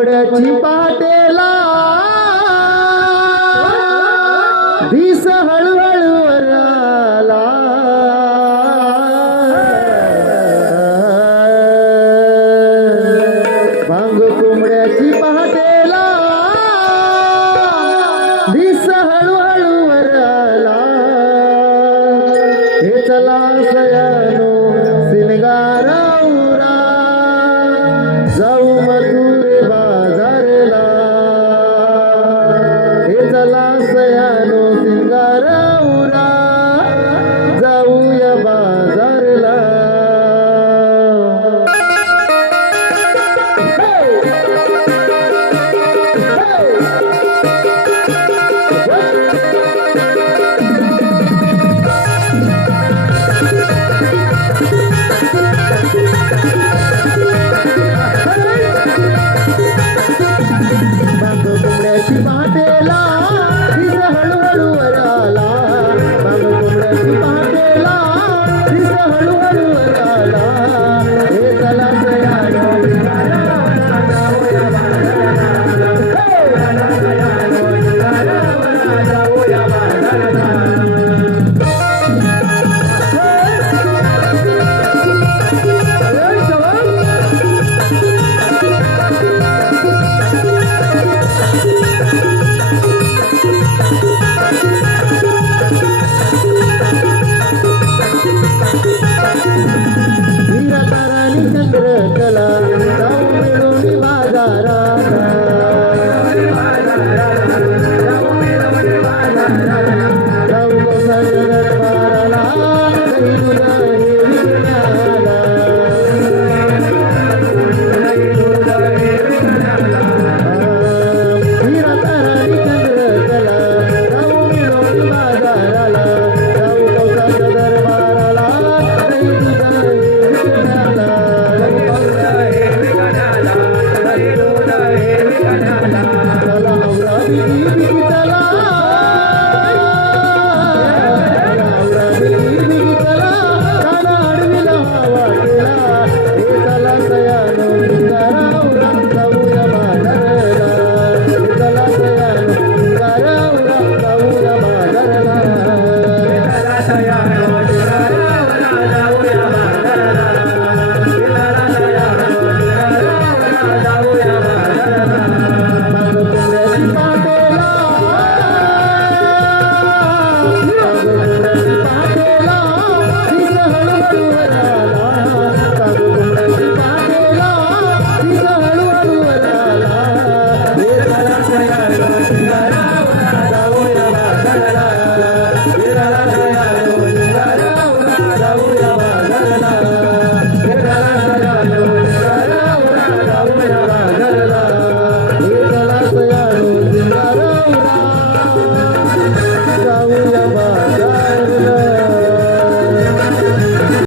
एवढ्याची पाटेला दिस हळूहळू वराला. भांग कोंबड्याची पहाटेला दिस हळूहळू वराला. हे चला सया Hey! கலாவின் தாம்பிரோ